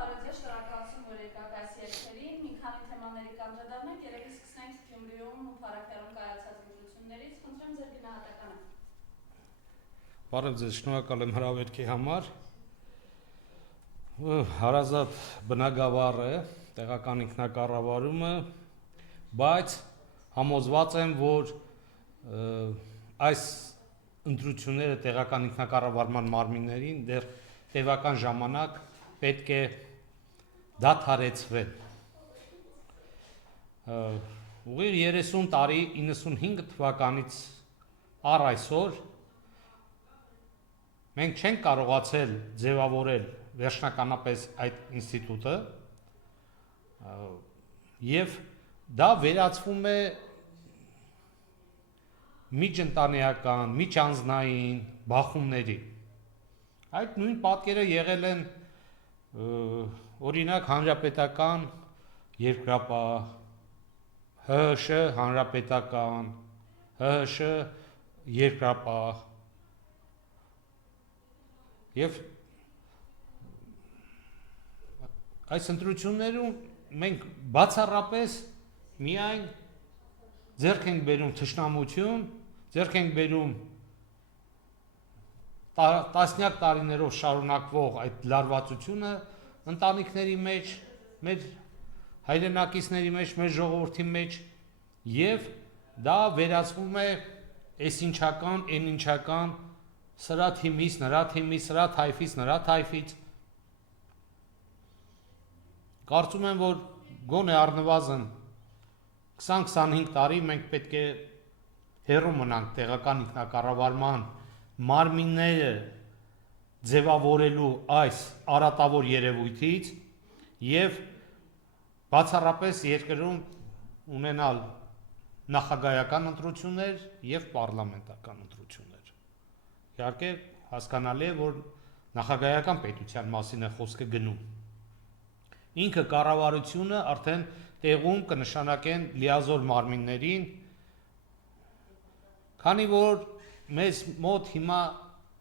Բարեձեզ, շնորհակալություն, որ եկաք այս երթերին, մի քանի թեմաների կանդրադառնանք, երևի սկսենք Գյումրիում ու Փարաքերում կայացած լուծություններից, խնդրեմ ձեր գնահատականը։ Բարև ձեզ, շնորհակալ եմ հրավերքի համար։ Հարազատ բնագավառ է, տեղական ինքնակառավարումը, բայց համոզված եմ, որ այս ընտրությունները տեղական ինքնակառավարման մարմիններին դեռ տևական ժամանակ պետք է դադարեցվեն։ Ուղիղ 30 տարի 95 թվականից առ այսօր մենք չենք կարողացել ձևավորել վերջնականապես այդ ինստիտուտը եւ դա վերածվում է միջընտանեկան, միջանձնային բախումների։ Այդ նույն պատկերը եղել են օրինակ հանրապետական երկրապահ, ՀՀՇ հանրապետական, ՀՀՇ երկրապահ եւ այս ընտրություններում մենք բացառապես միայն ձեռք ենք բերում թշնամություն, ձեռք ենք բերում տասնյակ տարիներով շարունակվող այդ լարվածությունը ընտանիքների մեջ, մեր հայրենակիցների մեջ, մեր ժողովրդի մեջ եւ դա վերածվում է այսինչական, այնինչական սրա թիմից, նրա թիմից, սրա թայֆից, նրա թայֆից։ Կարծում եմ, որ գոնե առնվազն 20-25 տարի մենք պետք է հեռու մնանք տեղական ինքնակառավարման մարմինները ձևավորելու այս արատավոր երևույթից եւ բացառապես երկրում ունենալ նախագահական ընտրություններ եւ պարլամենտական ընտրություններ։ Իհարկե հասկանալի է, որ նախագահական պետության մասին է խոսքը գնում։ Ինքը կառավարությունը արդեն տեղում կնշանակեն լիազոր մարմիններին, քանի որ մեզ մոտ հիմա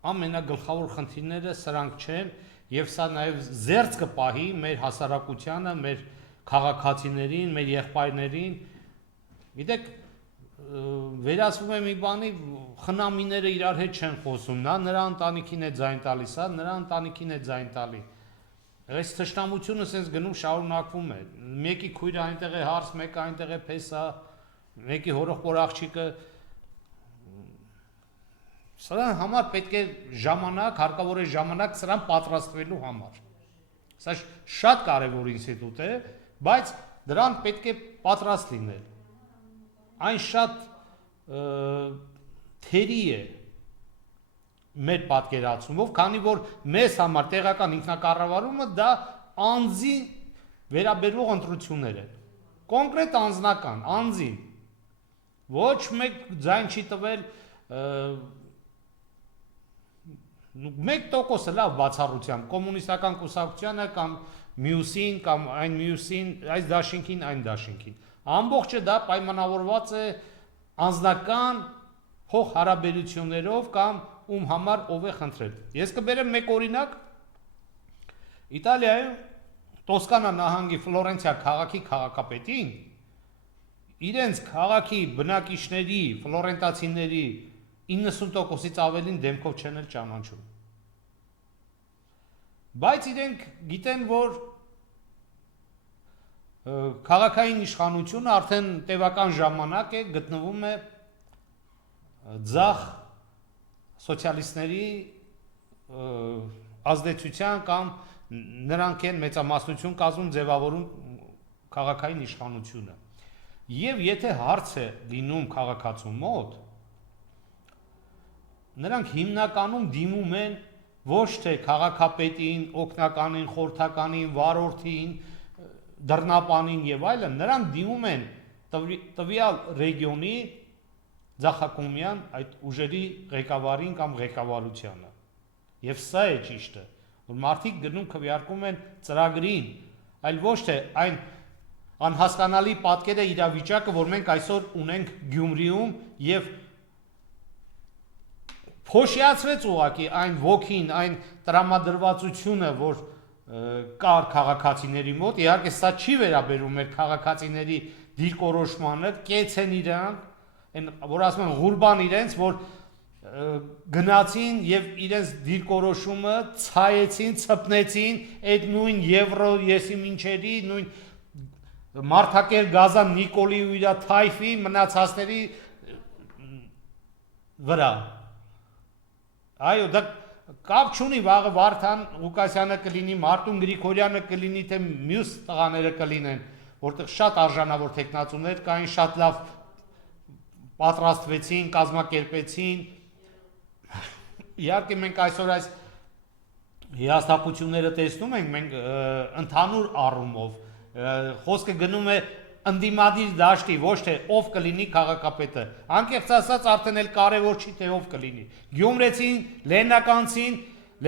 ամենագլխավոր խնդիրները սրանք չեն եւ սա նաեւ զերծ կպահի մեր հասարակությանը, մեր քաղաքացիներին, մեր եղբայրներին։ Գիտեք, վերածվում է մի բանի, խնամիները իրար հետ չեն խոսում, նա նրա ընտանիքին է ձայն տալիս, հա, նրա ընտանիքին է ձայն տալի։ Այս թշնամությունը sense գնում շարունակվում է։ Մեկի քույրը այնտեղ է հարս, մեկը այնտեղ է փեսա, մեկի հորեղբոր աղջիկը։ Սրա համար պետք է ժամանակ, հարկավոր է ժամանակ սրան պատրաստվելու համար։ Սա շատ կարևոր ինստիտուտ է, բայց դրան պետք է պատրաստ լինել։ Այն շատ թերի է մեր պատկերացումով, քանի որ մեզ համար տեղական ինքնակառավարումը դա անձի վերաբերող ընտրություններ են։ Կոնկրետ անձնական, անձին։ Ոչ մեկ ձայն չի տվել 1% լավ բացառությամբ կոմունիստական կուսակցությանը կամ մյուսին կամ այն մյուսին, այս դաշինքին, այն դաշինքին։ Ամբողջը դա պայմանավորված է անձնական փող հարաբերություններով կամ ում համար ով է խնդրել։ Ես կբերեմ մեկ օրինակ։ Իտալիայում Տոսկանա նահանգի Ֆլորենցիա քաղաքի քաղաքապետին իրենց քաղաքի բնակիչների, ֆլորենտացիների 90%-ից ավելին դեմքով չեն էլ ճանաչում։ Բայց իրենք գիտեն, որ քաղաքային իշխանությունը արդեն տևական ժամանակ է գտնվում է ձախ սոցիալիստների ազդեցության կամ նրանք են մեծամասնություն կազմում ձևավորում քաղաքային իշխանությունը։ Եվ եթե հարց է լինում քաղաքացու մոտ, նրանք հիմնականում դիմում են ոչ թե քաղաքապետին, օգնականին, խորհրդականին, վարորդին, դռնապանին եւ այլն, նրանք դիմում են տվյալ ռեգիոնի ձախակողմյան այդ ուժերի ղեկավարին կամ ղեկավարությանը։ Եվ սա է ճիշտը, որ մարդիկ գնում քվեարկում են ծրագրին, այլ ոչ թե այն անհասկանալի պատկերը իրավիճակը, որ մենք այսօր ունենք Գյումրիում եւ փոշիացվեց ուղակի այն ոգին, այն տրամադրվածությունը, որ կար քաղաքացիների մոտ, իհարկե սա չի վերաբերում մեր քաղաքացիների դիրքորոշմանը, կեց են իրանք, որ ասում են ղուրբան իրենց, որ գնացին եւ իրենց դիրքորոշումը ցայեցին, ցպնեցին այդ նույն Եվրո եսիմինչերի, նույն Մարդակեր Գազան Նիկոլի ու իր թայֆի մնացածների վրա։ Այո, դա կապ չունի, վաղը Վարդան Ղուկասյանը կլինի, Մարտուն Գրիգորյանը կլինի, թե մյուս տղաները կլինեն, որտեղ շատ արժանավոր տեխնացուներ կային, շատ լավ պատրաստվեցին, կազմակերպեցին։ Իհարկե մենք այսօր այս հիասթափությունները տեսնում ենք, մենք ընդհանուր առումով խոսքը գնում է ընդդիմադիր դաշտի, ոչ թե ով կլինի քաղաքապետը։ Անկեղծ ասած արդեն էլ կարևոր չի թե ով կլինի։ Գյումրեցին, Լեննականցին,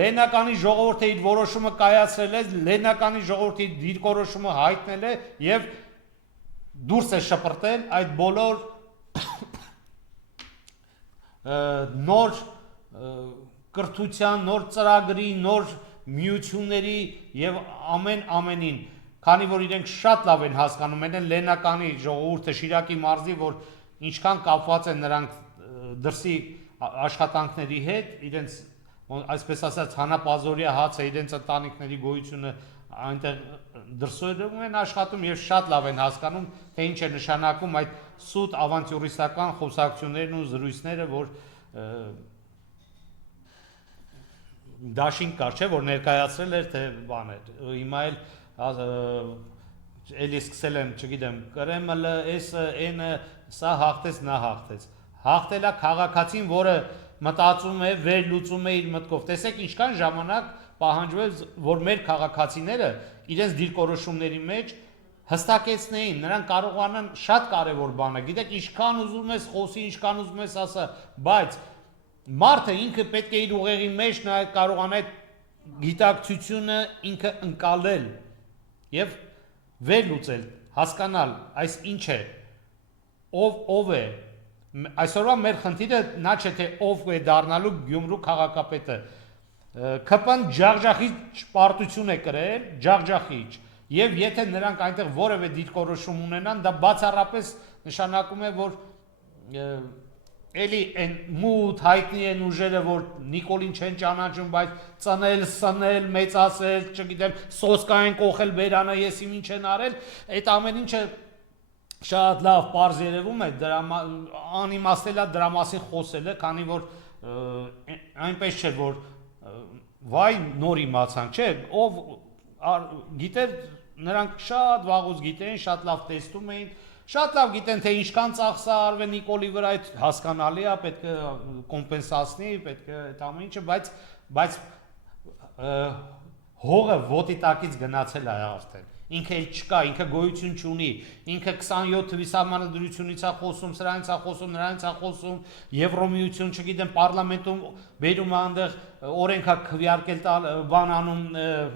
Լեննականի ժողովուրդը իր որոշումը կայացրել է, Լեննականի ժողովրդի դիրքորոշումը հայտնել է եւ դուրս է շպրտել այդ բոլոր նոր կրթության, նոր ծրագրի, նոր միությունների եւ ամենին, քանի որ իրենք շատ լավ են հասկանում են Լեննականի ժողովուրդը Շիրակի մարզի, որ ինչքան կապված են նրանք դրսի աշխատանքների հետ, իրենց այսպես ասած հանապազորյա հացը, իրենց ընտանիքների գոյությունը այնտեղ դրսերում են աշխատում եւ շատ լավ են հասկանում, թե ինչ է նշանակում այդ սուտ ավանտյուրիստական խոսակցություններն ու զրույցները, որ դաշին կար, չէ, որ ներկայացրել էր, թե բան էր։ Հիմա էլ էլի սկսել են, չգիտեմ, Կրեմլը, էսը, էնը, սա հաղթեց, նա հաղթեց։ Հաղթել է քաղաքացին, որը մտածում է, վերլուծում է իր մտքով։ Տեսեք, ինչքան ժամանակ պահանջվել, որ մեր քաղաքացիները իրենց դիրքորոշումների մեջ հստակեցնեին, նրանք կարողանան շատ կարևոր բան է։ Գիտեք, ինչքան ուզում ես խոսի, ինչքան ուզում ես ասա, բայց մարդը ինքը պետք է իր ուղեղի մեջ կարողանա այդ գիտակցությունը ինքը ընկալել եւ վերլուծել, հասկանալ, այս ինչ է, ով է։ Այսօրվա մեր խնդիրը նա չէ թե ով է դառնալու Գյումրու քաղաքապետը։ ԿՊ-ն ջախջախիչ պարտություն է կրել, ջախջախիչ, եւ եթե նրանք այնտեղ որևէ դիրքորոշում ունենան, դա բացառապես նշանակում է, որ էլի այն մութ հայտնի են ուժերը, որ Նիկոլին չեն ճանաչում, բայց ծնել, սնել, մեծացել, չգիտեմ, սոսկային կողել բերանը, եսի ինչ են արել, այդ ամեն ինչը շատ լավ պարզ երևում է, անիմաստել է դրա մասին խոսելը, քանի որ այնպես չէ, որ վայ նոր իմացանք, չէ, ով գիտեր, նրանք շատ վաղուց գիտեն, շատ լավ տեսնում էին, շատ լավ գիտեն, թե ինչքան ծախսա արվել Նիկոլի վրա, այդ հասկանալի է, պետք է կոմպենսացնի, պետք է այդ ամեն ինչը, բայց հողը ոտի տակից գնացել է արդեն։ Ինքը էլ չկա, ինքը գոյություն չունի, ինքը 27 թվի սահմանադրությունից է խոսում, սրանից է խոսում, նրանից է խոսում, Եվրոմիություն, չգիտեմ, պարլամենտում բերում է այնտեղ օրենք է քվեարկել տալ, բան անում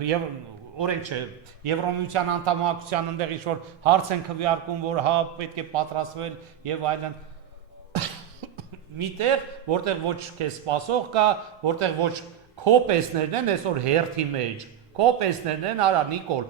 եւ օրենք չէ, Եվրոմիության անդամակցության այնտեղ ինչ-որ հարց են քվեարկում, որ հա պետք է պատրաստվել եւ այլն։ Միտեղ, որտեղ ոչ քեզ սпасող կա, որտեղ ոչ քո եսներն են այսօր հերթի մեջ, քո եսներն են, արա Նիկոլ,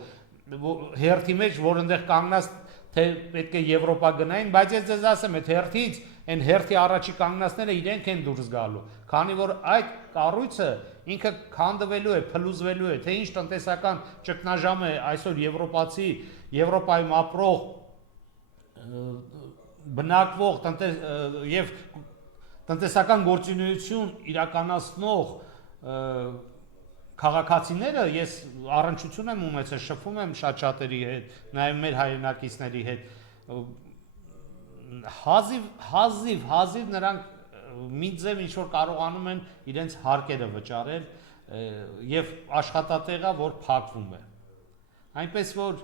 հերթի մեջ, որ այնտեղ կանգնած թե պետք է Եվրոպա գնային, բայց ես ձեզ ասեմ, այդ հերթից, այն հերթի առաջի կանգնածները իրենք են դուրս գալու, քանի որ այդ կառույցը ինքը քանդվելու է, փլուզվելու է, թե ինչ տնտեսական ճգնաժամ է այսօր եվրոպացի, Եվրոպայում ապրող բնակվող եւ տնտեսական գործունեություն իրականացնող քաղաքացիները, ես առնչություն եմ ունեցել, շփվում եմ շատ շատերի հետ, նաեւ մեր հայրենակիցների հետ, հազիվ նրանք մի ձև ինչ որ կարողանում են իրենց հարկերը վճարել եւ աշխատատեղը որ փակվում է։ Այնպես որ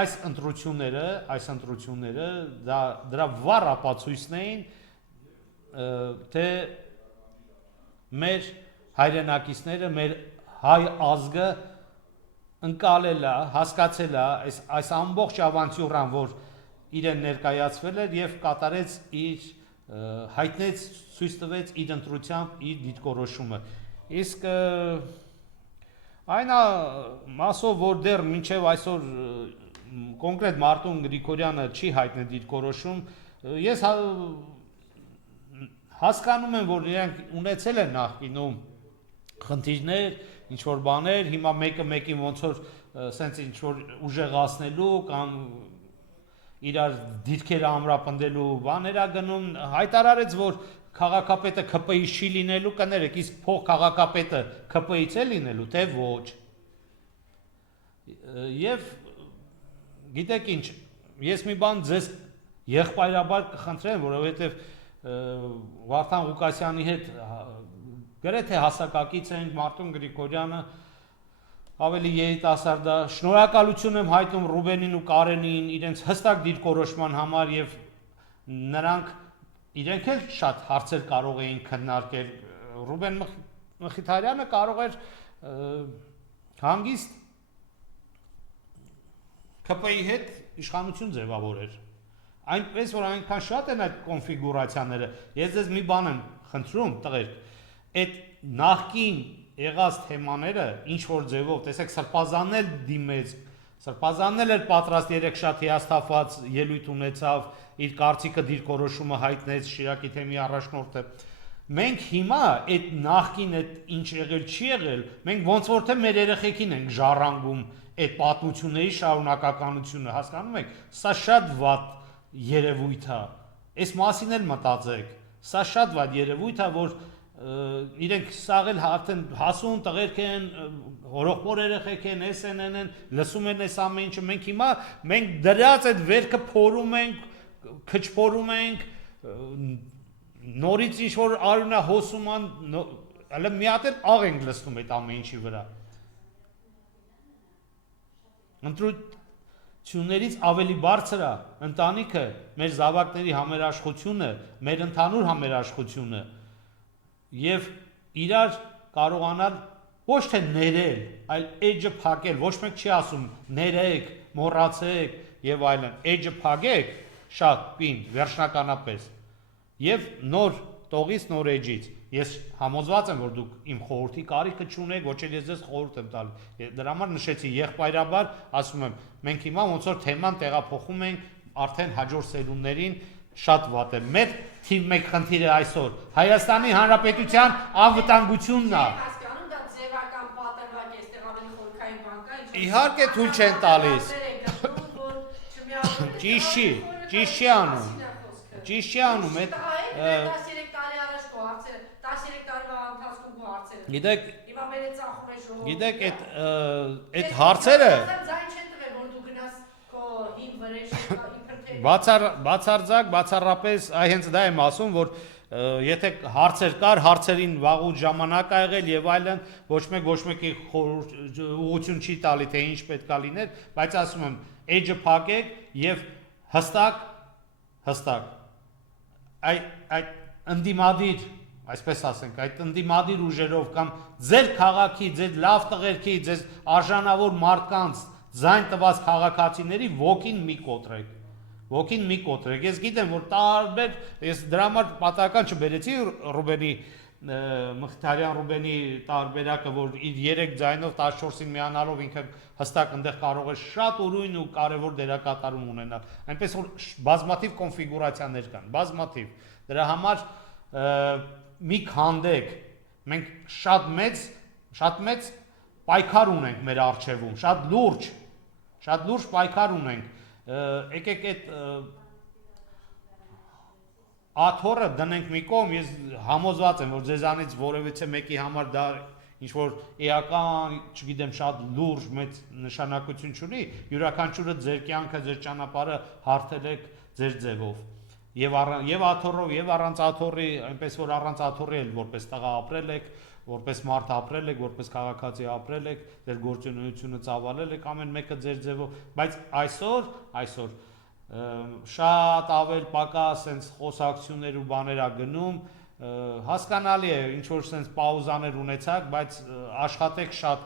այս ընտրությունները դրա վառ ապացույցն էին, թե մեր հայրենակիցները, մեր հայ ազգը ընկալել է, հասկացել է այս ամբողջ ավանտյուրան, որ իրեն ներկայացվել էր եւ կատարեց իր հայտնեց, ցույց տվեց իր ընտրությամբ իր դիրքորոշումը։ Իսկ Այնա մասով որ դեռ մինչև այսօր կոնկրետ Մարտուն Գրիգորյանը չի հայտնել դիրքորոշում, ես հասկանում եմ, որ իրենք ունեցել են նախկինում խնդիրներ, ինչ որ բաներ, հիմա մեկը մեկին ոնց որ սենց ինչ որ ուժեղացնելու կամ իրար դիրքերը ամրապնդելու բաներ ա գնում, հայտարարեց, որ քաղաքապետը ԿՊ-ի չի լինելու, կներեք, իսկ փող քաղաքապետը ԿՊ-ից է լինելու, թե ոչ։ Եվ գիտեք ինչ, ես մի բան ձեզ եղբայրաբար կխնդրեմ, որովհետև Վարդան Ղուկասյանի հետ գրեթե հասակակից ենք, Մարտուն Գրիգորյանը ավելի երիտասարդ է, շնորհակալություն եմ հայտնում Ռուբենին ու Կարենին իրենց հստակ դիրքորոշման համար եւ նրանք իրենք էլ շատ հարցեր կարող էին քննարկել։ Ռուբեն Մխիթարյանը կարող էր հանգիստ ԿՊ-ի հետ իշխանություն ձևավորել։ Այնպես որ այնքան շատ են այդ կոնֆիգուրացիաները, ես ձեզ մի բան եմ խնդրում, տղերք, այդ նախկին եղած թեմաները ինչ որ ձևով, տեսեք Սրբազանն էլ դիմեց, Սրբազանն էլ էր պատրաստ երեք շատ հիասթափված ելույթ ունեցավ, իր կարծիքը դիրքորոշումը հայտնեց Շիրակի թեմի առաջնորդը։ Մենք հիմա այդ նախկին այդ ինչ եղել չի եղել, մենք ոնց որ թե մեր երեխեքին ենք ժառանգում այդ պատմությունների շարունակականությունը, հասկանում եք, սա շատ վատ երևույթ է։ Այս մասին էլ մտածեք։ Սա շատ վատ երևույթ է, որ իրենք սաղել արդեն հասուն տղերք են, հորողբոր երեխեք են, են, լսում են այս ամեն ինչը, մենք հիմա մենք դրած այդ վերքը փորում ենք, քչփորում ենք, նորից ինչ որ արյունա հոսում ան, հələ մի հատ էլ աղ ենք լսում այդ ամեն ինչի վրա։ Ընտրություններից ավելի բարձր է ընտանիքը, մեր զավակների համերաշխությունը, մեր ընդհանուր համերաշխությունը եւ իրար կարողանալ ոչ թե ներել, այլ էջը փակել, ոչ մեկ չի ասում ներեք, մոռացեք եւ այլն, էջը փակեք շատ պին վերջնականապես եւ նոր տողից նոր էջից։ Ես համոզված եմ, որ դուք իմ խորհրդի կարիքը չունեք, ոչ էլ ես ձեզ խորհուրդ եմ տալի։ Դրա համար նշեցի եղբայրաբար, ասում եմ, մենք հիմա ոնց որ թեման տեղափոխում ենք արդեն հաջորդ սերունդներին, շատ վատ է։ Մեր թիվ 1 խնդիրը այսօր Հայաստանի Հանրապետության անվտանգությունն է։ Հասկանում դա ձևական պատրվակ է, այստեղ ավելի խորքային բան կա, ինչ Իհարկե թույլ չեն տալիս։ Ճիշտ չի անում։ Ճիշտ չի անում, այդ 13 տարի առաջ քո հարցերը, 13 տարվա ընթացքում քո հարցերը։ Գիտեք, Հիմա մերը ծախում է ժողովուրդը։ գիտեք այդ հարցերը ձայն չեն տվել, որ դու գնաս քո հին վրեժը իբրթե բացարձակ, բացառապես, հենց դա եմ ասում, որ եթե հարցեր կար, հարցերին վաղուց ժամանակ ա եղել եւ այլն, ոչ մեկի ուղղություն չի տալի, թե ինչ պետք է լիներ, բայց ասում եմ, էջը փակեք եւ հստակ այդ ընդդիմադիր, այսպես ասենք, այդ ընդդիմադիր ուժերով կամ ձեր քաղաքի, ձեր լավ տղերքի, ձեր արժանավոր մարդկանց ձայն տված քաղաքացիների ոգին մի կոտրեք։ Ոգին մի կոտրեք։ Ես գիտեմ, որ տարբեր, ես դրա համար պատահական չբերեցի Ռուբենի Մխիթարյան Ռուբենի տարբերակը, որ իր 3 ձայնով 14-ին միանալով ինքը հստակ այնտեղ կարող է շատ ուրույն ու կարևոր դերակատարում ունենալ։ Այնպես որ բազմաթիվ կոնֆիգուրացիաներ կան, բազմաթիվ։ Դրա համար մի քանդեք։ Մենք շատ մեծ պայքար ունենք մեր առջևում, շատ լուրջ պայքար ունենք։ Եկեք այդ աթոռը դնենք մի կողմ, ես համոզված եմ, որ ձեզանից որևիցե մեկի համար դա ինչ որ էական, չգիտեմ, շատ լուրջ մեծ նշանակություն չունի, յուրաքանչյուրը ձեր կյանքը, ձեր ճանապարհը հարթել եք ձեր ձևով։ Եվ աթոռով, եւ առանց աթոռի, այնպես որ առանց աթոռի էլ որպես տղա ապրել եք, որպես մարդ ապրել եք, որպես քաղաքացի ապրել եք, ձեր գործունեությունը ծավալել եք, ամեն մեկը ձեր ձևով, բայց այսօր շատ ավել պակաս sense խոսակցություններ ու բաներ ա գնում, հասկանալի է, ինչ որ sense պաուզաներ ունեցաք, բայց աշխատեք շատ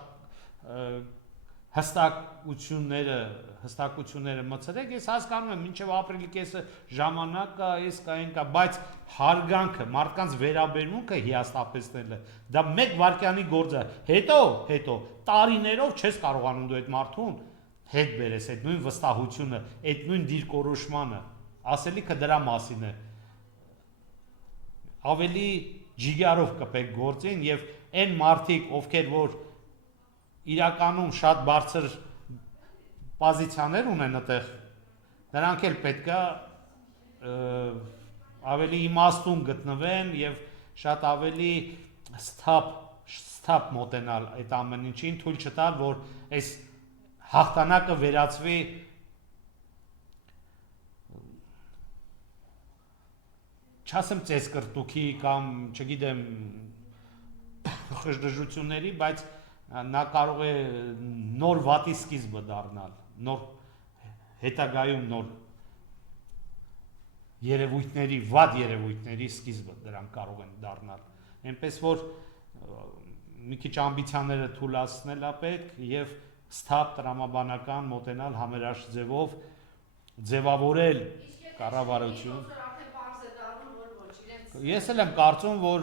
հստակությունները մցրեք, ես հասկանում եմ, մինչև ապրիլի կեսը ժամանակ կա, այս կա, այն կա, բայց հարգանքը, մարդկանց վերաբերմունքը հիասթափեցնելը, դա մեկ վայրկյանի գործ է, հետո տարիներով չես կարողանում դու այդ մարդուն հետ բերես, այդ նույն վստահությունը, այդ նույն դիրքորոշմանը, ասելիքը դրա մասին է, ավելի ջիգարով կպեք գործին եւ այն մարդիկ, ովքեր որ իրականում շատ բարձր պոզիցիաներ ունեն այդտեղ, նրանք էլ պետքա ավելի իմաստուն գտնվեն եւ շատ ավելի սթափ մոտենալ այդ ամեն ինչին, թույլ չտալ, որ այս հաղթանակը վերածվի չասեմ ծեսկրտուքի կամ չգիտեմ խժդժությունների, բայց նա կարող է նոր վատի սկիզբը դառնալ, նոր հետագայում նոր երևույթների, վատ երևույթների սկիզբը դրանք կարող են դառնալ։ Այնպես որ մի քիչ ամբիցիաները թույլատրել է պետք եւ սթափ տրամաբանական մոտենալ համերաշխ ձևով ձևավորել կառավարություն։ Ես էլ եմ կարծում, որ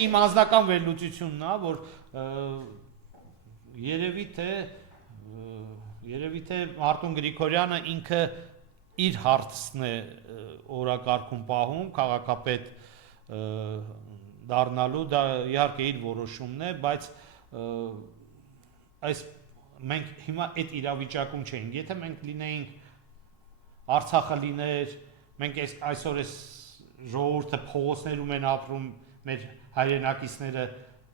իմ անձնական վերլուծությունն է, որ երևի թե Արտուն Գրիգորյանը ինքը իր հարցն է օրակարգում պահում, քաղաքապետ դառնալու, դա իհարկե իր որոշումն է, բայց այս մենք հիմա այդ իրավիճակում չենք, եթե մենք լինեինք Արցախը լիներ, մենք այսօր այս ժողովուրդը փողոցներում են ապրում, մեր հայրենակիցները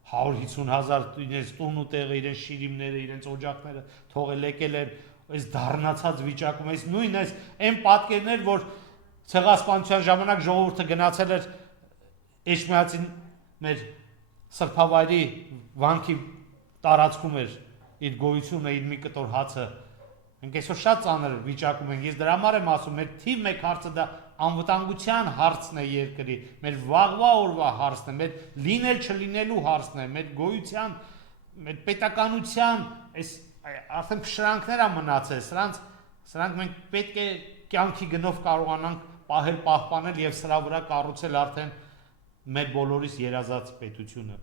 150,000 իրենց տուն ու տեղը, իրենց շիրիմները, իրենց օջախները թողել եկել են, այս դառնացած վիճակում, այս նույն այս այն պատկերներ, որ ցեղասպանության ժամանակ ժողովուրդը գնացել էր Էջմիածին մեր սրբավայրի վանքի տարածքում էր իր գոյությունը, իր մի կտոր հացը, մենք այսօր շատ ծանր վիճակում ենք, ես դրա համար եմ ասում, մեր թիվ մեկ հարցը դա անվտանգության հարցն է երկրի, մեր վաղվա օրվա հարցն է, մեր լինել չլինելու հարցն է, մեր գոյության, մեր պետականության, այս արդեն փշրանքներ է մնացել, սրանք մենք պետք է կյանքի գնով կարողանանք պահել, պահպանել եւ սրա վրա կառուցել արդեն մեր բոլորիս երազած պետությունը,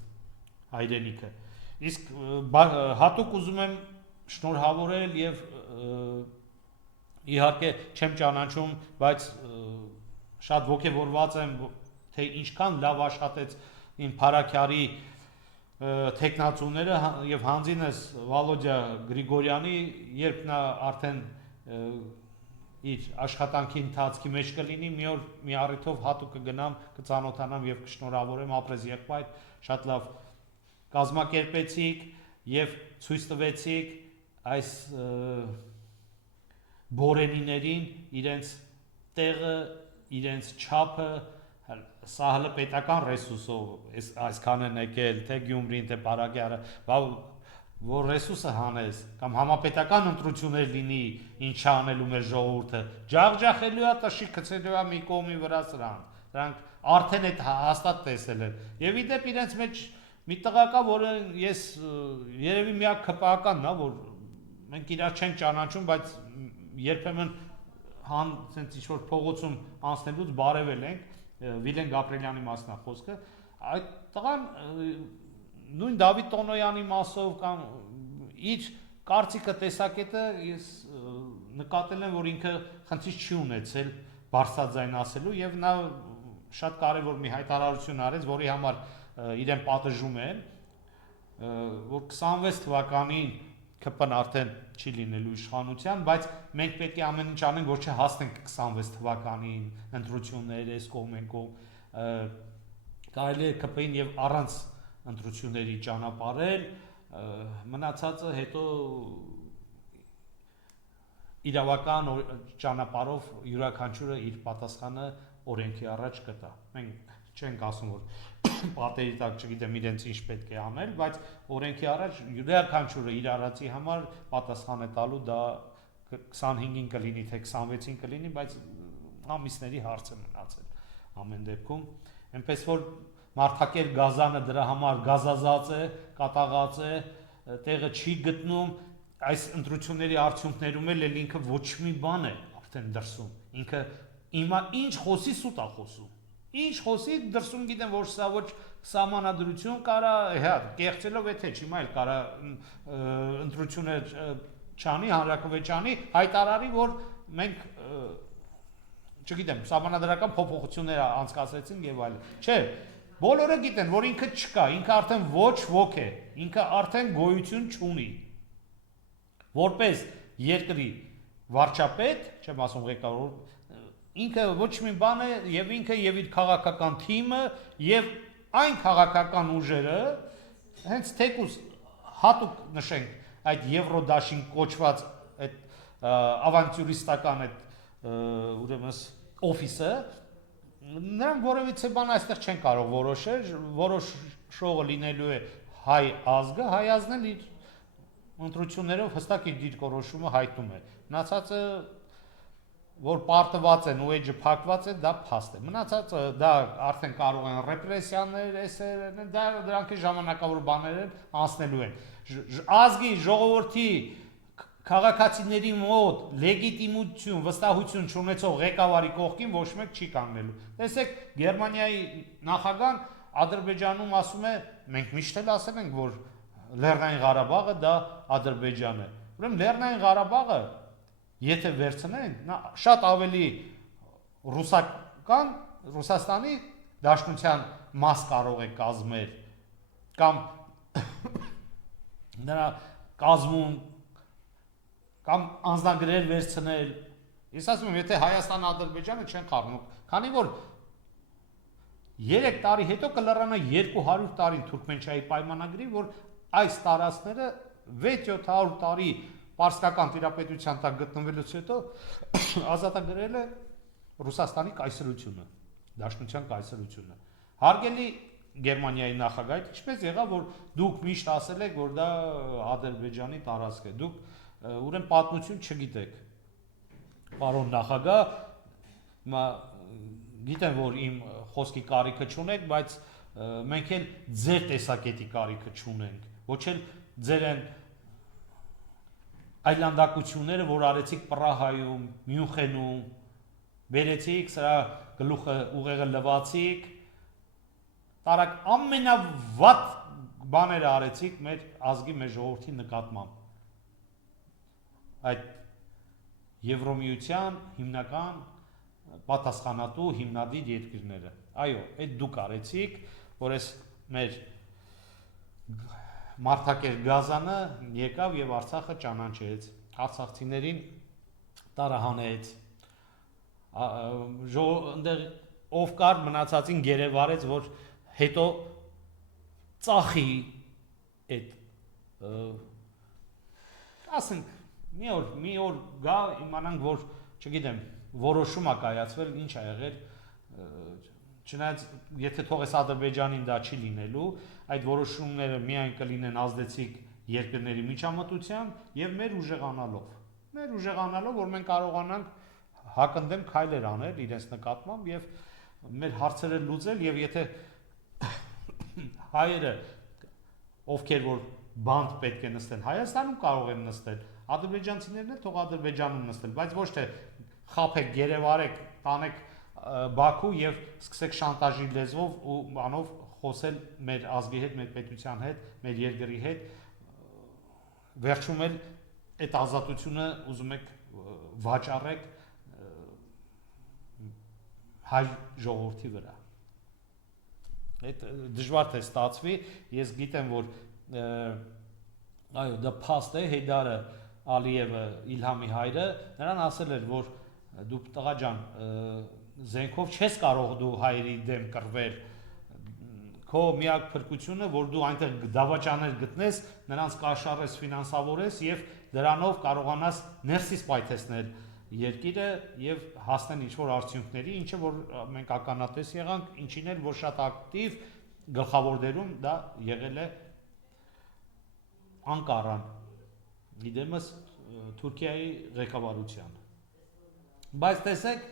հայրենիքը։ Իսկ հատուկ ուզում եմ շնորհավորել եւ իհարկե չեմ ճանաչում, բայց շատ ոգևորված եմ, թե ինչքան լավ աշխատեց իմ Փարաքյարի տեխնացուները եւ հանձինս Վալոդյա Գրիգորյանի, երբ նա արդեն իր աշխատանքի ընթացքի մեջ կլինի, մի օր մի առիթով հատուկ կգնամ, կծանոթանամ եւ կշնորհավորեմ, ապրես եղբայր, շատ լավ կազմակերպեցիք եւ ցույց տվեցիք այս բորենիներին իրենց տեղը, իրենց չափը, սա հələ պետական ռեսուրսով այսքան են եկել, թե Գյումրին, թե Փարաքյարը, որ ռեսուրսը հանես, կամ համապետական ընտրություններ լինի, ինչ անելու մեր ժողովուրդը, ջախջախելու է, տշի գցելու է մի կողմի վրա սրանք արդեն այդ հաստատ տեսել են։ Եվ իդեպ իրենց մեջ մի տղա կա, որը ես երևի միակ քպականն է, որ մենք իրար չենք ճանաչում, բայց երբեմն ցենց ինչ-որ փողոցում անցնելուց բարևել ենք, Վիլեն Գաբրելյանի մասն է խոսքը, այդ տղան նույն Դավիթ Տոնոյանի մասով կամ իր կարծիքը տեսակետը ես նկատել եմ, որ ինքը խնդիր չի ունեցել բարձրաձայն ասելու եւ նա շատ կարեւոր մի հայտարարություն արեց, որի համար իրեն պատժում են, որ 26 թվականին ԿՊ-ն արդեն չի լինելու իշխանության, բայց մենք պետք է ամեն ինչ անենք, որ չհասնենք 26 թվականին ընտրություններ, այս կողմ են կողմ, կարելի է ԿՊ-ին եւ առանց ընտրությունների ճանապարհել, մնացածը հետո իրավական ճանապարհով յուրաքանչյուրը իր պատասխանը օրենքի առաջ կտա։ Մենք չենք ասում, որ պատերի տակ չգիտեմ իրենց ինչ պետք է անել, բայց օրենքի առաջ յուրաքանչյուրը իր արածի համար պատասխան է տալու, դա 25-ին կլինի, թե 26-ին կլինի, բայց ամիսների հարց է մնացել ամեն դեպքում, այնպես որ Մարդակեր Գազանը դրա համար գազազած է, կատաղած է, տեղը չի գտնում, այս ընտրությունների արդյունքներում էլ ինքը ոչ մի բան է արդեն դրսում։ Ինքը հիմա ինչ խոսի սուտ է խոսում։ Ինչ խոսի դրսում գիտեմ որ սա ոչ սահմանադրություն կարա, հա, կեղծելով եթե չիմա էլ կարա ընտրություններ չանի, հանրակրվեճանի, հայտարարի, որ մենք չգիտեմ, սահմանադրական փոփոխություններ անցկացրեցին եւ այլն։ Չէ, բոլորը գիտեն, որ ինքը չկա, ինքը արդեն ոչ ոք է, ինքը արդեն գոյություն չունի։ Որպես երկրի վարչապետ, չեմ ասում ղեկավար, ինքը ոչ մի բան է եւ ինքը եւ իր քաղաքական թիմը եւ այն քաղաքական ուժերը հենց թեկուս հատուկ նշենք այդ Եվրոդաշին կոչված այդ ավանտյուրիստական այդ ուրեմն օֆիսը նրանք որևիցե բան այստեղ չեն կարող որոշել, որոշողը լինելու է հայ ազգը, հայ ազգն էլ իր ընտրություններով հստակ իր դիրքորոշումը հայտնում է։ Մնացածը որ պարտված են ու էջը փակված է, դա փաստ է։ Մնացածը դա արդեն կարող են ռեպրեսիաներ, էսեր, դա դրանք ժամանակավոր բաներ են, անցնելու են։ Ազգի, ժողովրդի, քաղաքացիների մոտ լեգիտիմություն, վստահություն չունեցող ղեկավարի կողքին ոչ մեկ չի կանգնելու։ Տեսեք, Գերմանիայի նախագահան Ադրբեջանում ասում է, մենք միշտ էլ ասել ենք, որ Լեռնային Ղարաբաղը դա Ադրբեջան է։ Ուրեմն Լեռնային Ղարաբաղը եթե վերցնենք, նա շատ ավելի ռուսական, Ռուսաստանի Դաշնության մաս կարող է կազմել կամ նրա կազմում կամ անձնագրեր վերցնել։ Ես ասում եմ, եթե Հայաստանը Ադրբեջանը չեն խառնում, քանի որ 3 տարի հետո կլռանա 200 տարին Թուրքմենչայի պայմանագրի, որ այս տարածքները 600-700 տարի պարսկական տիրապետության տակ գտնվելուց հետո ազատագրել է Ռուսաստանի կայսրությունը, Դաշնության կայսրությունը։ Հարգելի Գերմանիայի նախագահ, ինչպես եղավ, որ դուք միշտ ասել եք, որ դա Ադրբեջանի տարածք է։ Դուք ուրեմն պատմություն չգիտեք։ Պարոն նախագահ, գիտեմ, որ իմ խոսքի կարիքը չունեք, բայց մենք էլ ձեր տեսակետի կարիքը չունենք։ Ոչ էլ ձեր են այլանդակությունները, որ արեցիք Պրահայում, Մյունխենում, բերեցիք, սրա գլուխը ուղեղը լվացիք, տարակ ամենավատ բաները արեցիք մեր ազգի, մեր ժողովրդի նկատմամբ։ Այդ Եվրոմիության հիմնական պատասխանատու հիմնադիր երկրները։ Այո, այդ դուք արեցիք, որ այս մեր Մարդակեր Գազանը եկավ եւ Արցախը ճանաչեց, արցախցիներին տարահանեց, այնտեղ ով կար մնացածին գերեվարեց, որ հետո ծախի այդ ասենք մի օր գա իմանանք, որ չգիտեմ, որոշում է կայացվել, ինչ է եղել, չնայած եթե թողես Ադրբեջանին դա չի լինելու, այդ որոշումները միայն կլինեն ազդեցիկ երկրների միջամտությամբ եւ մեր ուժեղանալով, որ մենք կարողանանք հակընդդեմ քայլեր անել իրենց նկատմամբ եւ մեր հարցերը լուծել եւ եթե հայերը ովքեր որ բանդ պետք է նստեն Հայաստանում կարող են նստել, ադրբեջանցիներն էլ թող Ադրբեջանում նստեն, բայց ոչ թե խափեք, գերեվարեք, տանեք Բաքու եւ սկսեք շանտաժի լեզվով ու բանով խոսել մեր ազգի հետ, մեր պետության հետ, մեր երկրի հետ, վերջում էլ այդ ազատությունը ուզում եք վաճառեք հայ ժողովրդի վրա։ Այդ դժվար թե ստացվի, ես գիտեմ, որ այո, դա փաստ է, Հեյդարը Ալիևը, Իլհամի հայրը, նրան ասել էր, որ դու տղա ջան, զենքով չես կարող դու հայերի դեմ կռվել, քո միակ փրկությունը, որ դու այնտեղ դավաճաներ գտնես, նրանց կաշառես, ֆինանսավորես եւ դրանով կարողանաս ներսից պայթեցնել երկիրը եւ հասնել ինչ-որ արդյունքների, ինչը որ մենք ականատես եղանք, ինչին էլ որ շատ ակտիվ գլխավոր դերում դա եղել է Անկարան, իդեմս Թուրքիայի ղեկավարությանը։ Բայց տեսեք,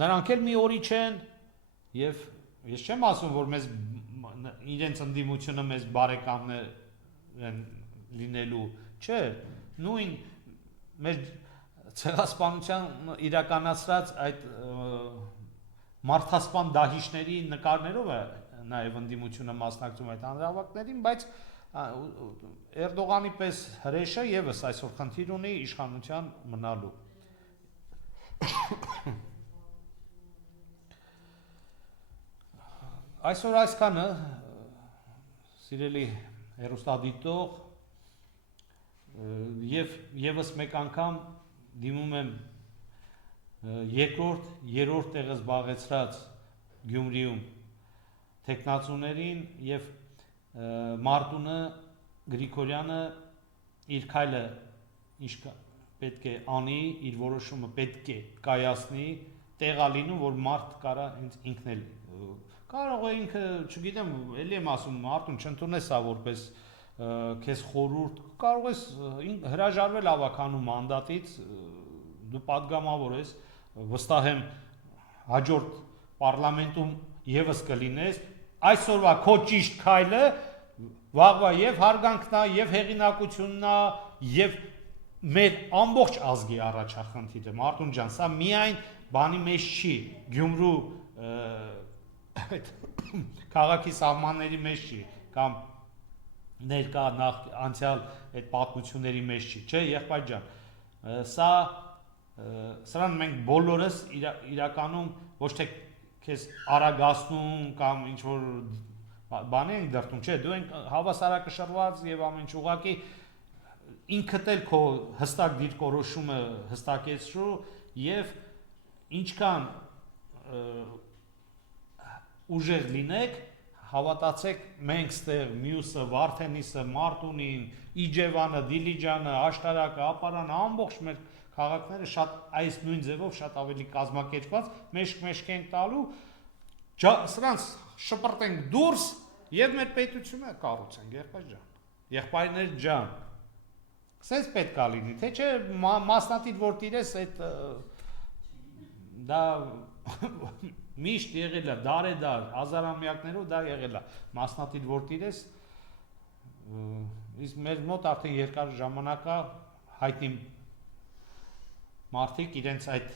նրանք էլ մի օրի չեն եւ ես չեմ ասում, որ մեզ իրենց ընդդիմությունը մեզ բարեկամն է լինելու, չէ, նույն մեր ցեղասպանության իրականացրած այդ մարդասպան դահիճների նկարներով է նաև ընդդիմությունը մասնակցում այդ հանրահավաքներին, բայց Էրդողանի պես հրեշը եւս այսօր խնդիր ունի իշխանության մնալու։ Այսօր այսքանը, սիրելի հեռուստադիտող, եւ եւս մեկ անգամ դիմում եմ երկրորդ, երրորդ տեղը զբաղեցրած Գյումրիում տեխնացուներին եւ Մարտունը Գրիգորյանը իր քայլը ինչ պետք է անի, իր որոշումը պետք է կայացնի, տեղա լինում, որ մարդ կարա հենց ինքն էլ կարող է ինքը, չգիտեմ, էլի եմ ասում, Մարտուն չընդունես սա որպես քեզ խորհուրդ, կարող ես հրաժարվել ավականու մանդատից, դու падգամավոր ես, վստահ եմ հաջորդ պարլամենտում եւս կլինես, այսօրվա քո ճիշտ քայլը վաղվա եւ հարգանքն է, եւ հեղինակությունն է, եւ մեր ամբողջ ազգի առաջախնդիրը, Մարտուն ջան, սա միայն բանի մեջ չի, Գյումրու քաղաքի սահմանների մեջ չի, կամ ներկա անցյալ այդ պատմությունների մեջ չի, չէ, եղբայր ջան, սրան մենք բոլորս իրականում ոչ թե քեզ արագացնում կամ ինչ որ բան ենք դրտում, չէ, դու ենք հավասարակշռված եւ ամեն ինչ ուղղակի ինքդ էլ քո հստակ դիրքորոշումը հստակեցրու եւ ինչքան ուժեղ լինեք, հավատացեք, մենք ստեղ մյուսը, Վարդենիսը, Մարտունին, Իջևանը, Դիլիջանը, Աշտարակը, Ապարանը, ամբողջ մեր քաղաքները շատ այս նույն ձևով շատ ավելի կազմակերպված, մեջք ենք տալու, սրանց շպրտենք դուրս եւ մեր պետությունը կառուցենք, եղբայրներ ջան։ Սենց պետք է լինի, թե չէ մասնատիր որ տիրես այդ դա միշտ եղել է, դարեդար, հազարամյակներով դա եղել է, մասնատիր որ տիրես, իսկ մեր մոտ արդեն երկար ժամանակ է հայտնի մարդիկ իրենց այդ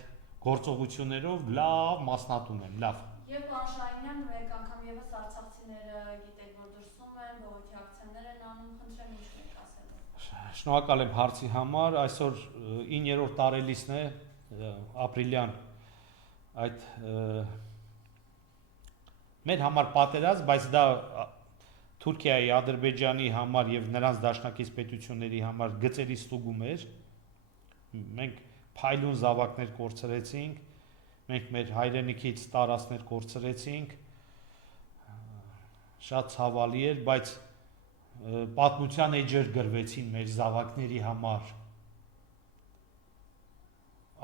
գործողություններով լավ մասնատում են, լավ։ Եվ Պանշայինյան մեկ անգամ եւս արցախցիները գիտեք որ դրսում են, բողոքի ակցիաներ են անում, խնդրեմ ինչ եք ասելու։ Շնորհակալ եմ հարցի համար, այսօր 9-րդ տարելիցն է ապրիլյան այդ մեր համար պատերազմ, բայց դա Թուրքիայի, Ադրբեջանի համար եւ նրանց դաշնակից պետությունների համար գծերի ստուգում էր։ Մենք փայլուն զավակներ կորցրեցինք, մենք մեր հայրենիքից տարածքներ կորցրեցինք, շատ ցավալի էր, բայց պատմության էջեր գրվեցին մեր զավակների համար։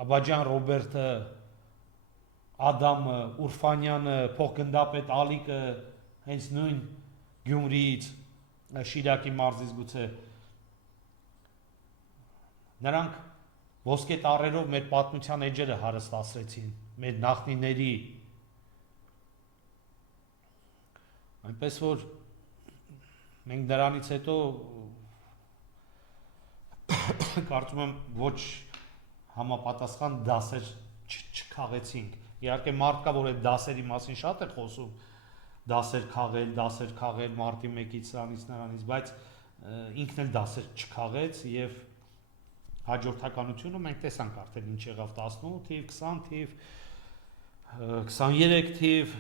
Աբաջան Ռոբերտը, Ադամը, Ուրֆանյանը, փոխգնդապետ Ալիկը հենց նույն Գյումրիից, Շիրակի մարզից գուցե նրանք ոսկե տառերով մեր պատմության էջերը հարստացրեցին, մեր նախնիների, այնպես որ մենք դրանից հետո կարծում եմ ոչ համապատասխան դասեր չքաղեցինք, իհարկե մարդ կա, որ այդ դասերի մասին շատ է խոսում, դասեր քաղել, մարտի 1-ից սրանից նրանից, բայց ինքն էլ դասեր չքաղեց եւ հաջորդականությունը մենք տեսանք արդեն ինչ եղավ 18 թիվ, 20 թիվ, 23 թիվ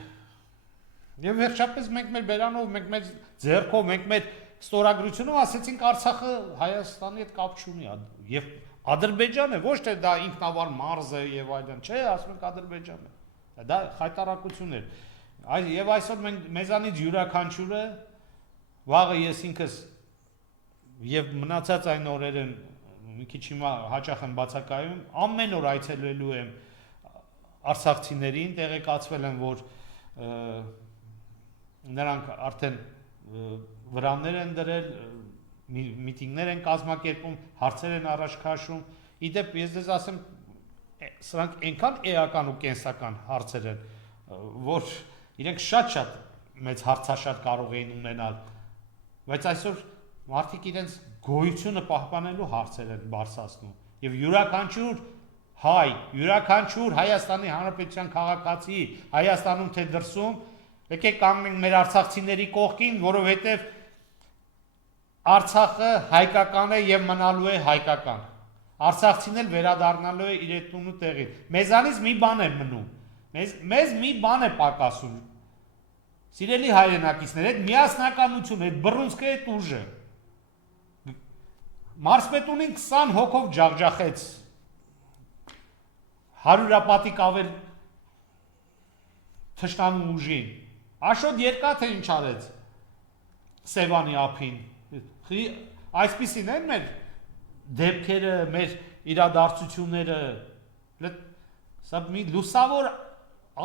եւ վերջապես մենք մեր բերանով, մենք մեր ձեռքով, մենք մեր ստորագրությունով ասեցինք Արցախը Հայաստանի հետ կապ չունի եւ Ադրբեջանը ոչ թե դա ինքնավար մարզ է եւ այլն, չէ, ասում ենք Ադրբեջանը։ Դա խայտարակություն էր։ Եվ այսօր մենք մեզանից յուրաքանչյուրը վաղը ես ինքս եւ մնացած այն օրերն մի քիչ հիմա հաճախ եմ բացակայում, ամեն օր այցելելու եմ արցախցիներին, տեղեկացվել եմ, որ նրանք արդեն վրաններ են դրել, միտինգներ են կազմակերպում, հարցեր են առաջ քաշում։ Իդեպ ես դες ասեմ, սրանք այնքան էական ու կենսական հարցեր են, որ իրենք շատ մեծ հարցաշատ կարող էին ունենալ, բայց այսօր մարդիկ իրենց գոյությունը պահպանելու հարցեր են բարձրացնում եւ յուրաքանչյուր հայ, յուրաքանչյուր Հայաստանի Հանրապետության քաղաքացի Հայաստանում թե դրսում եկեք կանգնենք մեր արցախցիների կողքին, որովհետեւ Արցախը հայկական է եւ մնալու է հայկական։ Արցախցին էլ վերադառնալու է իր տունու տեղին։ Մեզանից մի բան է մնում։ Մեզ մի բան է պակասում։ Սիրելի հայրենակիցներ, այդ միասնականությունը, այդ բռունցքը, այդ ուժը։ Մարզպետունին 20 հոգով ջախջախեց։ 100-ապատիկ ավել թշնամու ուժին։ Աշոտ երկաթը ինչ արեց Սևանի ափին։ Այսպիսին են մեր դեպքերը, մեր իրադարձությունները, սա մի լուսավոր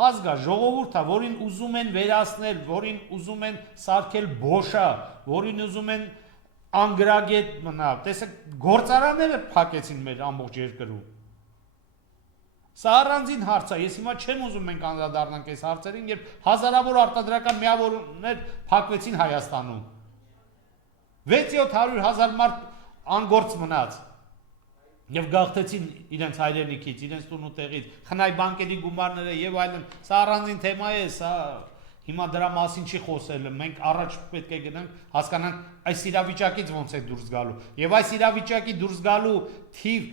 ազգ է, ժողովուրդ է, որին ուզում են վերացնել, որին ուզում են սարքել բոշա, որին ուզում են անգրագետ մնալ։ Տեսեք, գործարանները փակեցին մեր ամբողջ երկրում։ Սա առանձին հարց է, ես հիմա չեմ ուզում մենք անդրադառնանք այս հարցերին, երբ հազարավոր արտադրական միավորներ փակվեցին Հայաստանում։ 600-700 մարդ անգործ մնաց եւ գաղթեցին իրենց հայրենիքից, իրենց տունու տեղից, խնայ բանկերի գումարները եւ այլն։ Սա առանձին թեմա է, սա հիմա դրա մասին չի խոսելը, մենք առաջ պետք է գնանք, հասկանանք այս իրավիճակից ոնց է դուրս գալու։ Եվ այս իրավիճակի դուրս գալու թիվ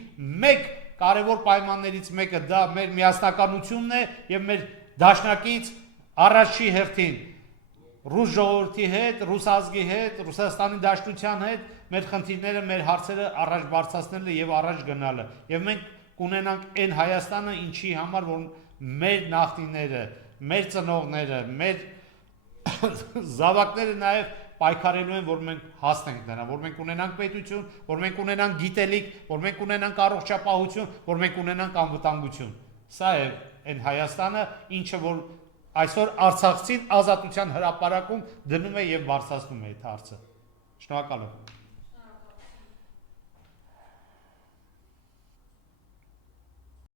1 կարևոր պայմաններից մեկը դա մեր միասնականությունն է եւ մեր դաշնակից առաջի հերթին ռուս ժողովրդի հետ, ռուս ազգի հետ, Ռուսաստանի Դաշնության հետ մեր խնդիրները, մեր հարցերը առաջ բարձրացնելը եւ առաջ գնալը։ Եվ մենք կունենանք այն Հայաստանը, ինչի համար որ մեր նախնիները, մեր ծնողները, մեր զավակները նաեւ պայքարելու են, որ մենք հասնենք նրան, որ մենք ունենանք պետություն, որ մենք ունենանք գիտելիք, որ մենք ունենանք առողջապահություն, որ մենք ունենանք անվտանգություն։ Սա է այն Հայաստանը, ինչը որ այսօր Արցախցին ազատության հրապարակում դնում է եւ բարձրացնում է այդ հարցը։ Շնորհակալ եմ։